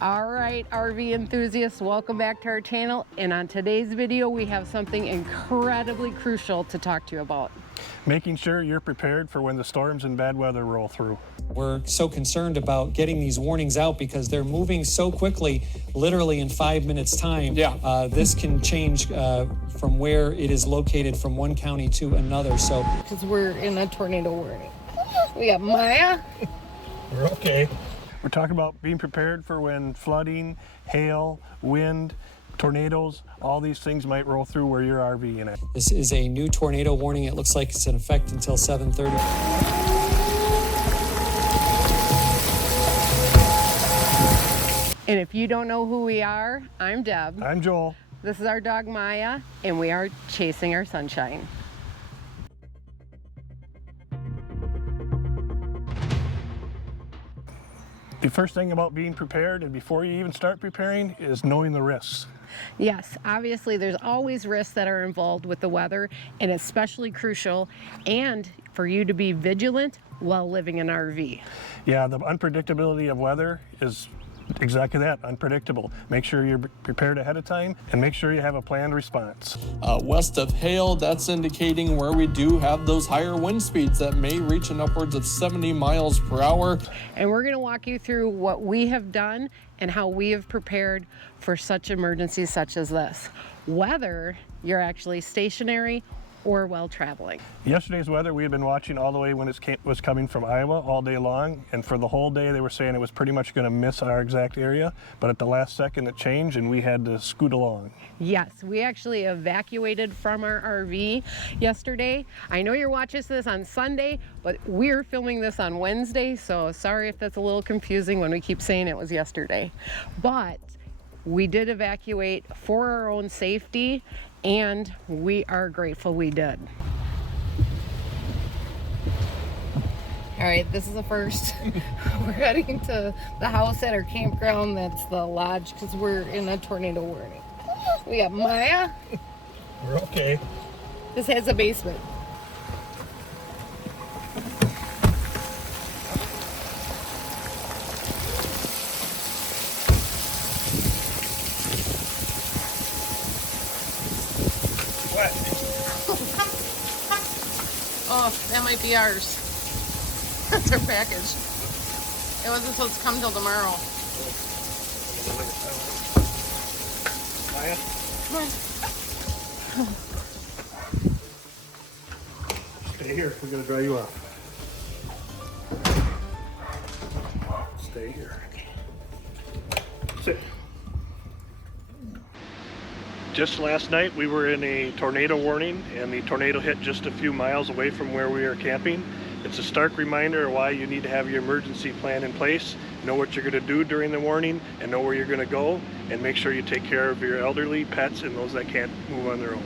All right, RV enthusiasts, welcome back to our channel. And on today's video, we have something incredibly crucial to talk to you about. Making sure you're prepared for when the storms and bad weather roll through. We're so concerned about getting these warnings out because they're moving so quickly, literally in 5 minutes time. This can change from where it is located from one county to another. So, Because we're in a tornado warning. We got Maya. We're okay. We're talking about being prepared for when flooding, hail, wind, tornadoes, all these things might roll through where you're RVing at. this is a new tornado warning. It looks like it's in effect until 7:30. And if you don't know who we are, I'm Deb. I'm Joel. This is our dog Maya, and we are chasing our sunshine. The first thing about being prepared, and before you even start preparing, is knowing the risks. Yes, obviously there's always risks that are involved with the weather, and especially crucial and for you to be vigilant while living in an RV. Yeah, the unpredictability of weather is exactly that, unpredictable. Make sure you're prepared ahead of time and make sure you have a planned response. West of hail, that's indicating where we do have those higher wind speeds that may reach an upwards of 70 miles per hour. And we're going to walk you through what we have done and how we have prepared for such emergencies such as this, whether you're actually stationary or while traveling. Yesterday's weather, we had been watching all the way when it was coming from Iowa all day long, and for the whole day they were saying it was pretty much going to miss our exact area, but at the last second it changed and we had to scoot along. Yes, we actually evacuated from our RV yesterday. I know you're watching this on Sunday, but we're filming this on Wednesday, so sorry if that's a little confusing when we keep saying it was yesterday. But we did evacuate for our own safety, and we are grateful we did. All right, this is the first. We're heading to the house at our campground. That's the lodge because we're in a tornado warning. We got Maya. We're okay. This has a basement. What? Oh, that might be ours. That's our package. It wasn't supposed to come till tomorrow. Maya? Come on. Stay here, we're going to dry you off. Stay here. Sit. Just last night we were in a tornado warning, and the tornado hit just a few miles away from where we are camping. It's a stark reminder of why you need to have your emergency plan in place, know what you're going to do during the warning, and know where you're going to go, and make sure you take care of your elderly, pets, and those that can't move on their own.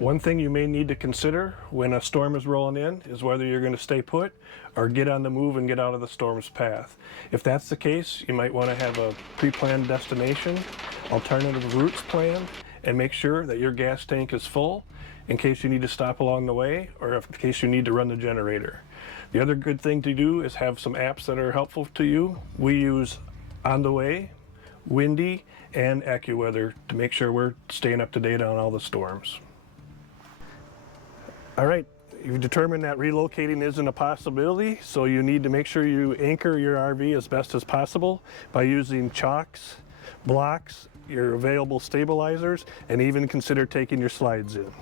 One thing you may need to consider when a storm is rolling in is whether you're going to stay put or get on the move and get out of the storm's path. If that's the case, you might want to have a pre-planned destination, alternative routes planned, and make sure that your gas tank is full in case you need to stop along the way or in case you need to run the generator. The other good thing to do is have some apps that are helpful to you. We use On the Way, Windy, and AccuWeather to make sure we're staying up to date on all the storms. All right, you've determined that relocating isn't a possibility, so you need to make sure you anchor your RV as best as possible by using chocks, blocks, your available stabilizers, and even consider taking your slides in.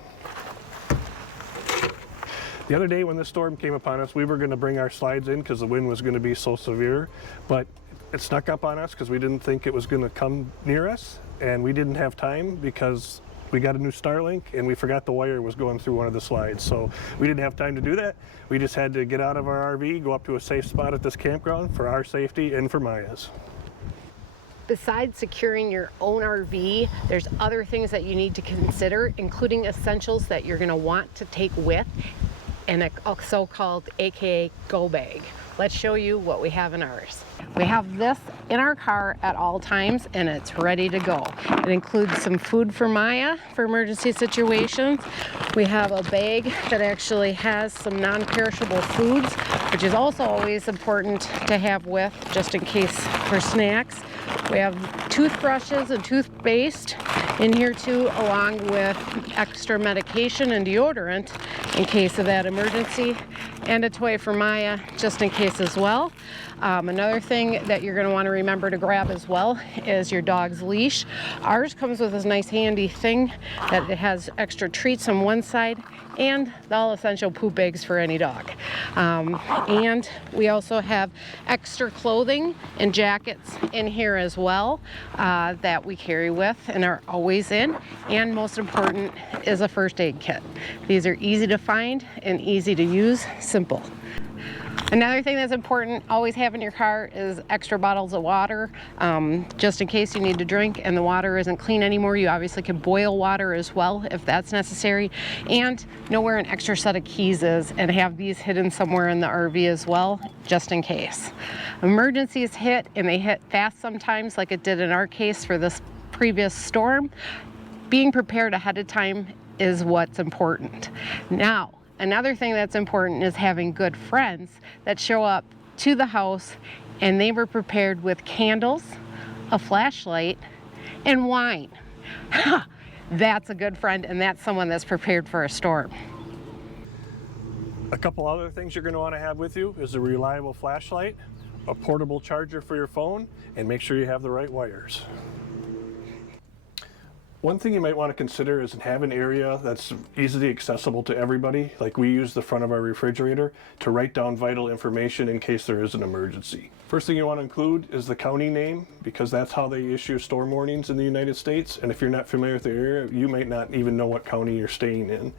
The other day when this storm came upon us, we were going to bring our slides in because the wind was going to be so severe, but it snuck up on us because we didn't think it was going to come near us, and we didn't have time because we got a new Starlink and we forgot the wire was going through one of the slides. So we didn't have time to do that. We just had to get out of our RV, go up to a safe spot at this campground for our safety and for Maya's. Besides securing your own RV, there's other things that you need to consider, including essentials that you're going to want to take with, and a so-called AKA go bag. let's show you what we have in ours. We have this in our car at all times and it's ready to go. It includes some food for Maya for emergency situations. We have a bag that actually has some non-perishable foods, which is also always important to have with just in case for snacks. We have toothbrushes and toothpaste in here too, along with extra medication and deodorant in case of that emergency, and a toy for Maya just in case as well. Another thing that you're going to want to remember to grab as well is your dog's leash. Ours comes with this nice handy thing that it has extra treats on one side and the all essential poop bags for any dog. And we also have extra clothing and jackets in here as well that we carry with and are always in. And most important is a first aid kit. These are easy to find and easy to use, simple. Another thing that's important, always have in your car is extra bottles of water, just in case you need to drink and the water isn't clean anymore. You obviously can boil water as well if that's necessary, and know where an extra set of keys is and have these hidden somewhere in the RV as well, just in case. Emergencies hit, and they hit fast sometimes, like it did in our case for this previous storm. Being prepared ahead of time is what's important. Now, another thing that's important is having good friends that show up to the house and they were prepared with candles, a flashlight, and wine. That's a good friend, and that's someone that's prepared for a storm. A couple other things you're going to want to have with you is a reliable flashlight, a portable charger for your phone, and make sure you have the right wires. One thing you might want to consider is have an area that's easily accessible to everybody. Like we use the front of our refrigerator to write down vital information in case there is an emergency. First thing you want to include is the county name, because that's how they issue storm warnings in the United States. And if you're not familiar with the area, you might not even know what county you're staying in.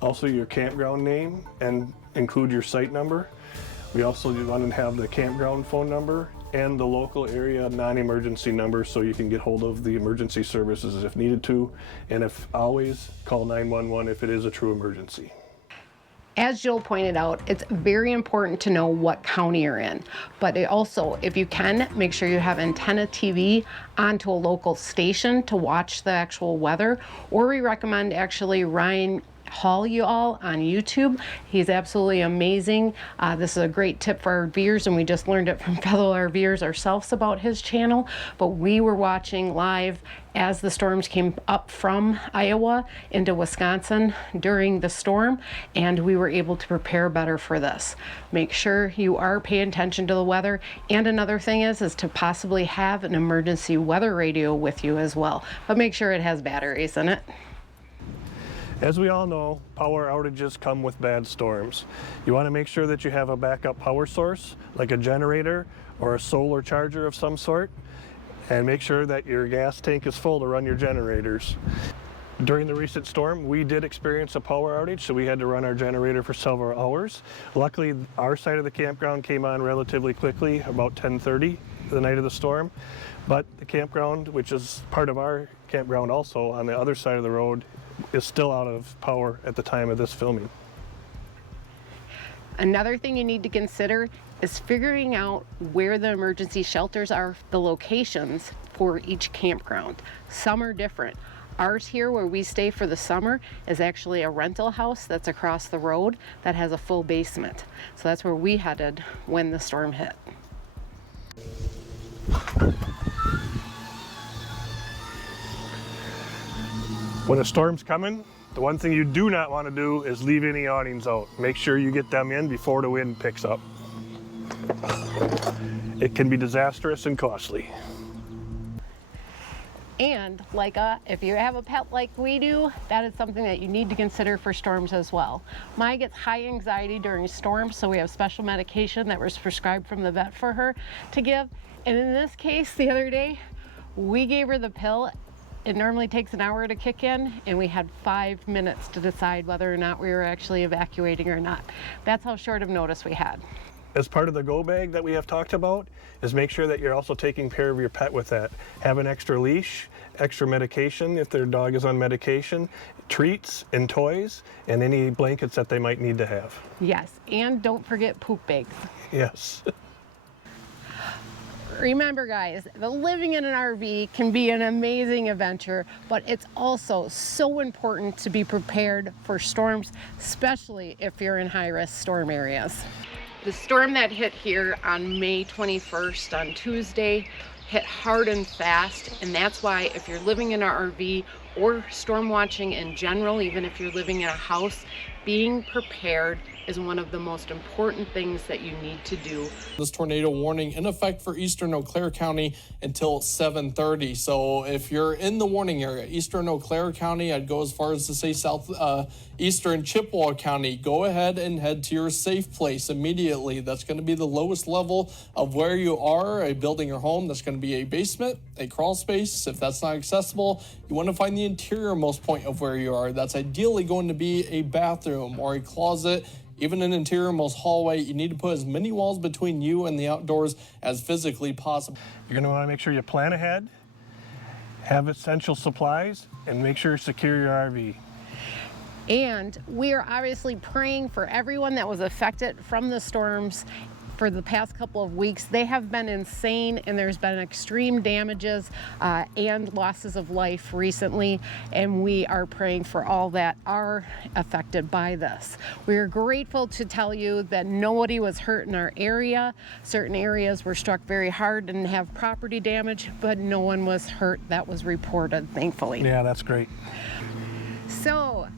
Also your campground name, and include your site number. We also want to have the campground phone number and the local area non-emergency number so you can get hold of the emergency services if needed to, and if always, call 911 if it is a true emergency. As Jill pointed out, it's very important to know what county you're in, but also, if you can, make sure you have antenna TV onto a local station to watch the actual weather, or we recommend actually Ryan Hall you all on YouTube. He's absolutely amazing. This is a great tip for RVers, and we just learned it from fellow RVers ourselves about his channel, but we were watching live as the storms came up from Iowa into Wisconsin during the storm, and we were able to prepare better for this. Make sure you are paying attention to the weather, and another thing is to possibly have an emergency weather radio with you as well, but make sure it has batteries in it. As we all know, power outages come with bad storms. You want to make sure that you have a backup power source, like a generator or a solar charger of some sort, and make sure that your gas tank is full to run your generators. During the recent storm, we did experience a power outage, so we had to run our generator for several hours. Luckily, our side of the campground came on relatively quickly, about 10:30 the night of the storm. But the campground, which is part of our campground also on the other side of the road, is still out of power at the time of this filming. Another thing you need to consider is figuring out where the emergency shelters are, the locations for each campground. Some are different. Ours here, where we stay for the summer, is actually a rental house that's across the road that has a full basement. So that's where we headed when the storm hit. When a storm's coming, the one thing you do not want to do is leave any awnings out. Make sure you get them in before the wind picks up. It can be disastrous and costly. And if you have a pet like we do, that is something that you need to consider for storms as well. Maya gets high anxiety during storms, so we have special medication that was prescribed from the vet for her to give. And in this case, the other day, we gave her the pill. It normally takes an hour to kick in, and we had 5 minutes to decide whether or not we were actually evacuating or not. That's how short of notice we had. As part of the go bag that we have talked about is make sure that you're also taking care of your pet with that. Have an extra leash, extra medication if their dog is on medication, treats and toys, and any blankets that they might need to have. Yes, and don't forget poop bags. Yes. Remember guys, the living in an RV can be an amazing adventure, but it's also so important to be prepared for storms, especially if you're in high-risk storm areas. The storm that hit here on May 21st on Tuesday hit hard and fast, and that's why if you're living in an RV or storm watching in general, even if you're living in a house, being prepared is one of the most important things that you need to do. This tornado warning in effect for eastern Eau Claire County until 7:30. So if you're in the warning area, eastern Eau Claire County, I'd go as far as to say eastern Chippewa County, go ahead and head to your safe place immediately. That's going to be the lowest level of where you are, a building or home. That's going to be a basement, a crawl space. If that's not accessible, you want to find the interior-most point of where you are. That's ideally going to be a bathroom or a closet. Even an interior-most hallway, you need to put as many walls between you and the outdoors as physically possible. You're going to want to make sure you plan ahead, have essential supplies, and make sure you secure your RV. And we are obviously praying for everyone that was affected from the storms for the past couple of weeks. They have been insane, and there's been extreme damages and losses of life recently, and we are praying for all that are affected by this. We are grateful to tell you that nobody was hurt in our area. Certain areas were struck very hard and have property damage, but no one was hurt that was reported, thankfully. Yeah, that's great. So,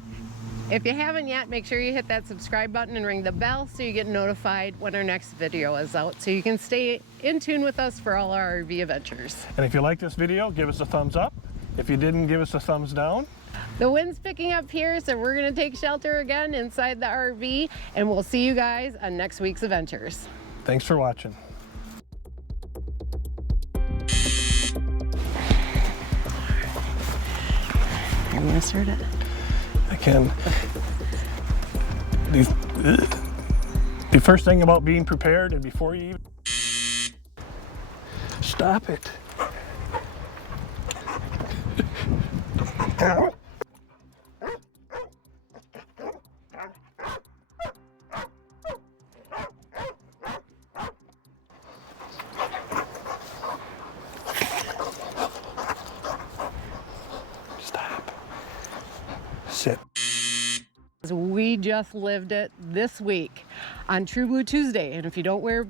if you haven't yet, make sure you hit that subscribe button and ring the bell so you get notified when our next video is out, so you can stay in tune with us for all our RV adventures. And if you like this video, give us a thumbs up. If you didn't, give us a thumbs down. The wind's picking up here, so we're gonna take shelter again inside the RV, and we'll see you guys on next week's adventures. Thanks for watching. You wanna start it? I can. The first thing about being prepared, and before you even... Stop it. Stop. Sit. We just lived it this week on True Blue Tuesday, and if you don't wear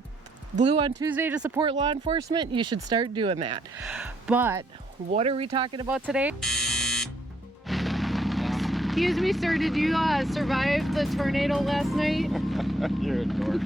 blue on Tuesday to support law enforcement, you should start doing that. But what are we talking about today? Excuse me, sir, did you survive the tornado last night? You're a dork.